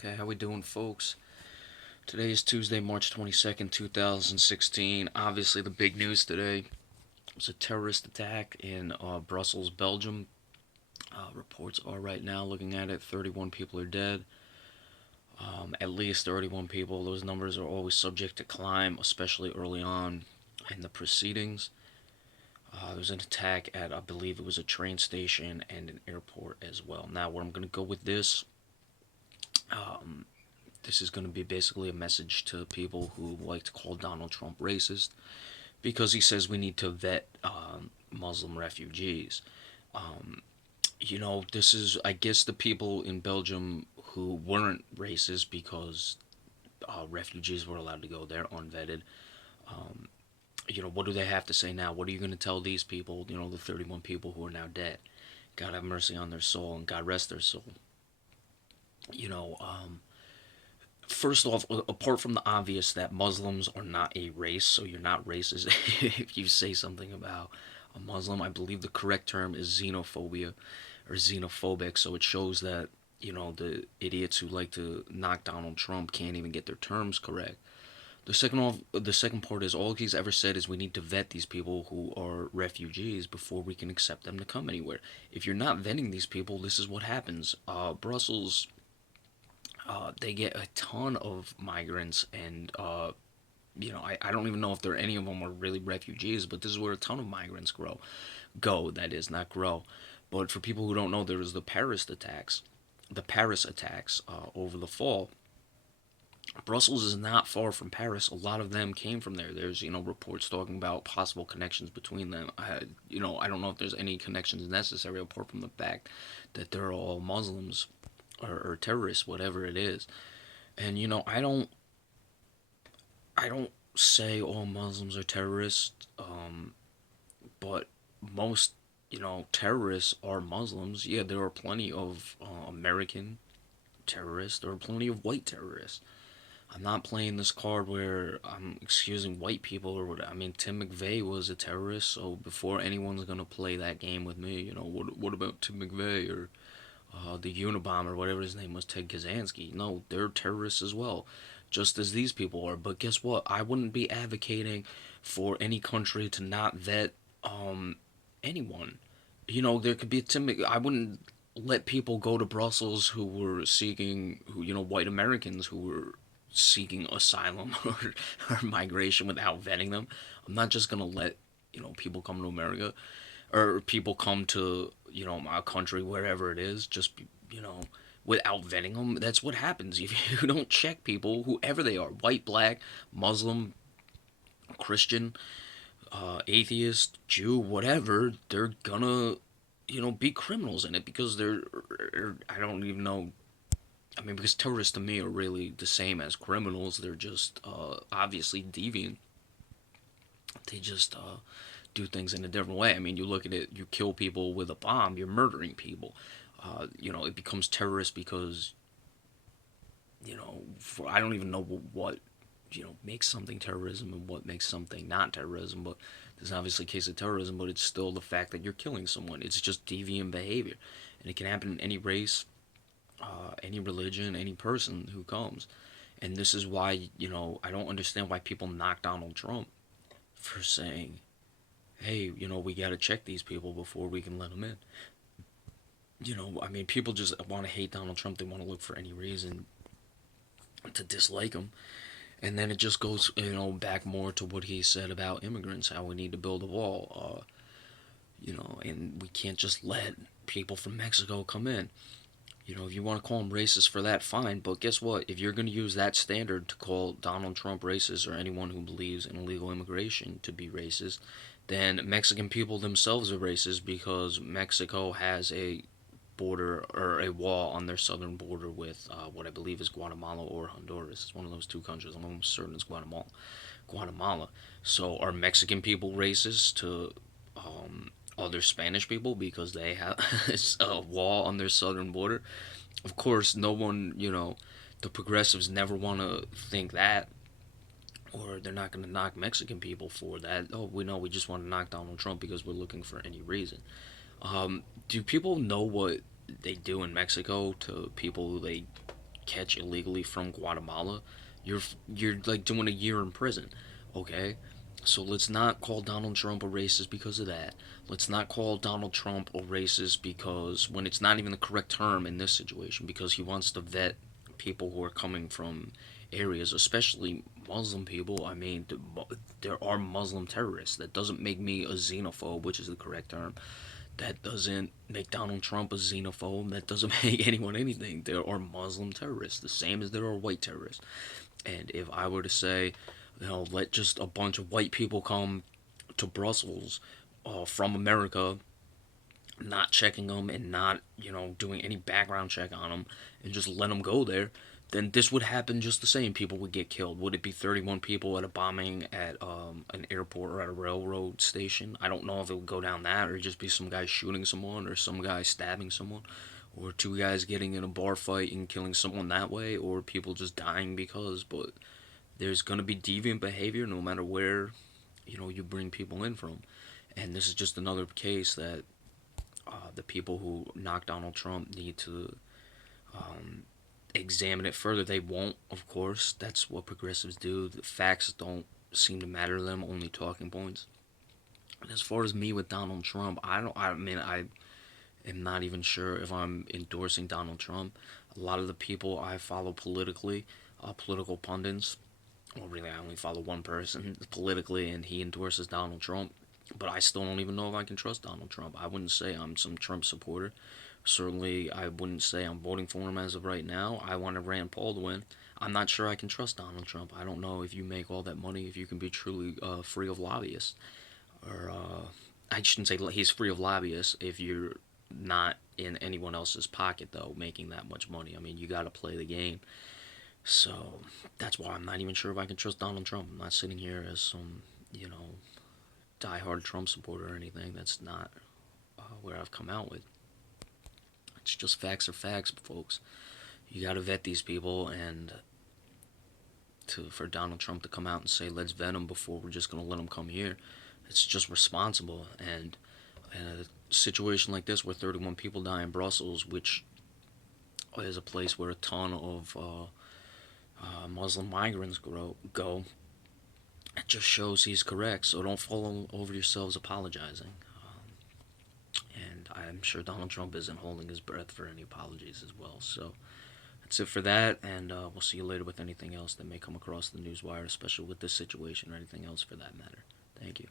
Okay, how we doing, folks? Today is Tuesday, March 22nd, 2016. Obviously, the big news today was a terrorist attack in Brussels, Belgium. Reports are right now looking at it, 31 people are dead. At least 31 people. Those numbers are always subject to climb, especially early on in the proceedings. There was an attack at, I believe it was a train station and an airport as well. Now, where I'm going to go with this, um, this is going to be basically a message to people who like to call Donald Trump racist because he says we need to vet Muslim refugees. Um, this is, I guess, the people in Belgium who weren't racist because refugees were allowed to go there unvetted. Um, what do they have to say now? What are you going to tell these people, the 31 people who are now dead? God have mercy on their soul and God rest their soul. You know, um, First off, apart from the obvious that Muslims are not a race, so you're not racist if you say something about a Muslim. I believe the correct term is xenophobia or xenophobic, so it shows that, the idiots who like to knock Donald Trump can't even get their terms correct. The second part is all he's ever said is we need to vet these people who are refugees before we can accept them to come anywhere. If you're not vetting these people, this is what happens. Brussels, they get a ton of migrants, and I don't even know if any of them are really refugees, but this is where a ton of migrants go, that is, not grow. But for people who don't know, there was the Paris attacks over the fall. Brussels is not far from Paris. A lot of them came from there. There's, reports talking about possible connections between them. I don't know if there's any connections necessary apart from the fact that they're all Muslims or terrorists, whatever it is. And I don't say all Muslims are terrorists, but most terrorists are Muslims. Yeah, there are plenty of American terrorists. There are plenty of white terrorists. I'm not playing this card where I'm excusing white people or what. I mean, Tim McVeigh was a terrorist, so before anyone's gonna play that game with me, what about Tim McVeigh or the Unabomber, whatever his name was, Ted Kaczynski? No, they're terrorists as well, just as these people are. But guess what? I wouldn't be advocating for any country to not vet anyone. There could be a Tim. I wouldn't let people go to Brussels white Americans who were seeking asylum or migration without vetting them. I'm not just gonna let people come to America or people come to my country wherever it is you know without vetting them. That's what happens if you don't check people, whoever they are, white, black, Muslim, Christian, atheist, Jew, whatever. They're gonna be criminals in it because I don't even know. I mean, because terrorists to me are really the same as criminals. They're just obviously deviant. They just do things in a different way. I mean, you look at it, you kill people with a bomb, you're murdering people. It becomes terrorist because, I don't even know what, makes something terrorism and what makes something not terrorism, but there's obviously a case of terrorism, but it's still the fact that you're killing someone. It's just deviant behavior. And it can happen in any race, any religion, any person who comes. And this is why, I don't understand why people knock Donald Trump for saying, hey, we got to check these people before we can let them in. I mean, people just want to hate Donald Trump. They want to look for any reason to dislike him. And then it just goes, back more to what he said about immigrants, how we need to build a wall, and we can't just let people from Mexico come in. If you want to call him racist for that, fine. But guess what? If you're going to use that standard to call Donald Trump racist or anyone who believes in illegal immigration to be racist, then Mexican people themselves are racist because Mexico has a border or a wall on their southern border with what I believe is Guatemala or Honduras. It's one of those two countries. I'm almost certain it's Guatemala. Guatemala. So are Mexican people racist to other Spanish people because they have a wall on their southern border? Of course, no one, the progressives never want to think that, or they're not going to knock Mexican people for that. Oh, we know we just want to knock Donald Trump because we're looking for any reason. Do people know what they do in Mexico to people who they catch illegally from Guatemala, you're you're like doing a year in prison. Okay, so let's not call Donald Trump a racist because of that. Let's not call Donald Trump a racist because when it's not even the correct term in this situation, because he wants to vet people who are coming from areas, especially Muslim people. I mean, there are Muslim terrorists. That doesn't make me a xenophobe, which is the correct term. That doesn't make Donald Trump a xenophobe. That doesn't make anyone anything. There are Muslim terrorists, the same as there are white terrorists. And if I were to say, let just a bunch of white people come to Brussels from America, not checking them and not, doing any background check on them and just let them go there, then this would happen just the same. People would get killed. Would it be 31 people at a bombing at an airport or at a railroad station? I don't know if it would go down that or just be some guy shooting someone or some guy stabbing someone or two guys getting in a bar fight and killing someone that way or people just dying because. But there's going to be deviant behavior no matter where, you bring people in from. And this is just another case that the people who knock Donald Trump need to examine it further. They won't, of course. That's what progressives do. The facts don't seem to matter to them, only talking points. And as far as me with Donald Trump, I don't. I mean, I am not even sure if I'm endorsing Donald Trump. A lot of the people I follow politically, political pundits, well, really, I only follow one person politically, and he endorses Donald Trump. But I still don't even know if I can trust Donald Trump. I wouldn't say I'm some Trump supporter. Certainly, I wouldn't say I'm voting for him as of right now. I want Rand Paul to win. I'm not sure I can trust Donald Trump. I don't know if you make all that money, if you can be truly free of lobbyists. Or, I shouldn't say he's free of lobbyists if you're not in anyone else's pocket, though, making that much money. I mean, you got to play the game. So that's why I'm not even sure if I can trust Donald Trump. I'm not sitting here as some, diehard Trump supporter or anything. That's not where I've come out with. It's just facts are facts, folks. You got to vet these people, and for Donald Trump to come out and say let's vet them before we're just gonna let them come here, it's just responsible. And in a situation like this, where 31 people die in Brussels, which is a place where a ton of Muslim migrants go, it just shows he's correct. So don't fall over yourselves apologizing. And I'm sure Donald Trump isn't holding his breath for any apologies as well. So that's it for that, and we'll see you later with anything else that may come across the newswire, especially with this situation or anything else for that matter. Thank you.